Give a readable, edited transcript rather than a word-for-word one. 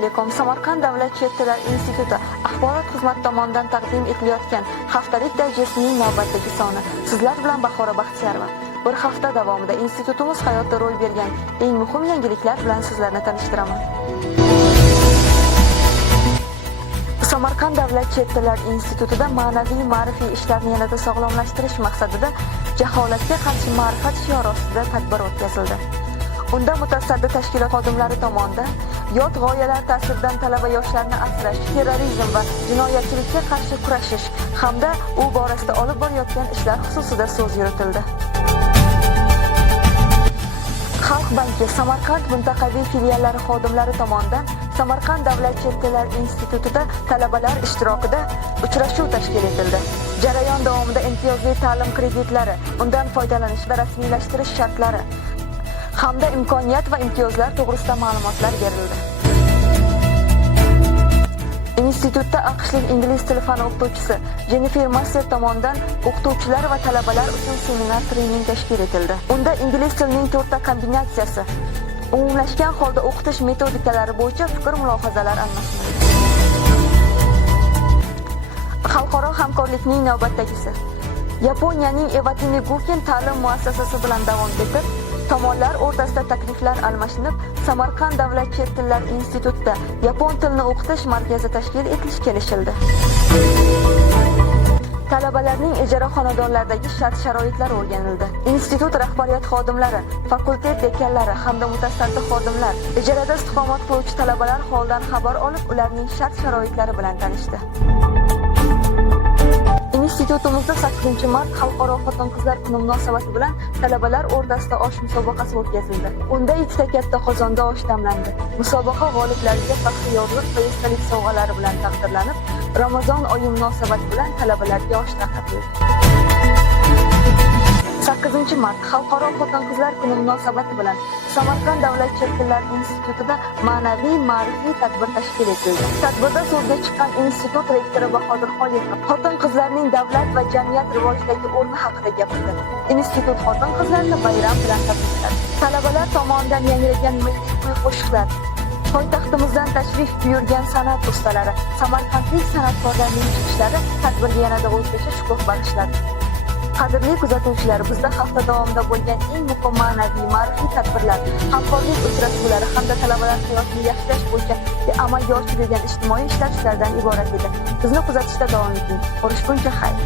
alaykum. Samarqand davlat chet tillar instituti axborot xizmati tomonidan taqdim etilayotgan haftalik dayjestining navbatdagi soni. Sizlar bilan Bahora Baxtiyarova. Bir hafta davomida institutimiz hayotda ro'y bergan eng muhim yangiliklar bilan sizlarni tanishtiraman. Samarqand davlat chet tillar institutida ma'naviy ma'rifiy ishlarni yanada sog'lomlashtirish maqsadida jaholatga qarshi ma'rifat shiori ostida tadbir o'tkazildi. Unda mutasaddi tashkilot xodimlari tomonidan yot g'oyalar ta'siridan talaba yoshlarni asrash, terrorizm va jinoyatchilikka qarshi kurashish hamda u borasida olib borayotgan ishlar xususida so'z yuritildi. Xalq banki Samarqand mintaqaviy filiallari xodimlari tomonidan Samarqand davlat chet tillar institutida talabalar ishtirokida uchrashuv tashkil etildi. Jarayon davomida imtiyozli ta'lim kreditlari, undan foydalanish va rasmiylashtirish shartlari hamda imkoniyat va imtiyozlar to'g'risida ma'lumotlar berildi. Institutda AQShlik ingliz tili fani o'qituvchisi Jennifer Master tomonidan o'qituvchilar va talabalar uchun seminar trening tashkil etildi. Unda ingliz tilining 4 ta kombinatsiyasi, umumlashgan holda o'qitish metodikalari bo'yicha fikr-mulohazalar almashildi. Xalqaro hamkorlikning navbatdagisi. Yaponiyaning Iwatani Guken ta'lim muassasasi bilan davom etib, tomonlar o'rtasida takliflar almashinib, Samarqand davlat chet tillar institutida yapon tilini o'qitish markazi tashkil etish kelishildi. Talabalarning ijara xonadonlaridagi shart-sharoitlari o'rganildi. Institut rahbariyat xodimlari, fakultet dekanlari hamda mutasaddi xodimlar ijarada istiqomat qiluvchi talabalar holidan xabar olib, ularning shart-sharoitlari bilan tanishdi. Institutimizda 8-mart Xalqaro xotin-qizlar kuni munosabati bilan talabalar o'rtasida osh musobaqasi o'tkazildi. Unda 2 ta katta qozonda osh damlandi. Musobaqa g'oliblariga baxtiyorlik va esdalik sovg'alari bilan taqdirlanib, Ramazon oyi munosabati bilan talabalarga osh tarqatildi. 8-mart Xalqaro xotin-qizlar kuni munosabati bilan Samarqand davlat chet tillar institutida ma'naviy ma'rifiy tadbir tashkil etildi. Tadbirda so'zga chiqqan institut rektori Bahodir Xoliqov xotin-qizlarning davlat va jamiyat rivojidagi o'rni haqida gapirdi. Institut xotin-qizlarni bayram bilan tabrikladi. Talabalar tomonidan yangragan milliy kuy-qo'shiqlar, poytaxtimizdan tashrif buyurgan san'at ustalari, samarqandlik san'atkorlarning chiqishlari tadbirga yanada o'zgacha shukuh bag'ishladi. Qadrli kuzatuvchilar, bizda hafta davomida bo'lgan eng muhim ma'naviy ma'rifiy tadbirlar, hamkorlik uchrashuvlari hamda talabalar hayotini yaxshilash bo'yicha amalga oshirilgan ijtimoiy ishlar shulardan iborat edi. Bizni kuzatishda davom eting. Ko'rishguncha xayr.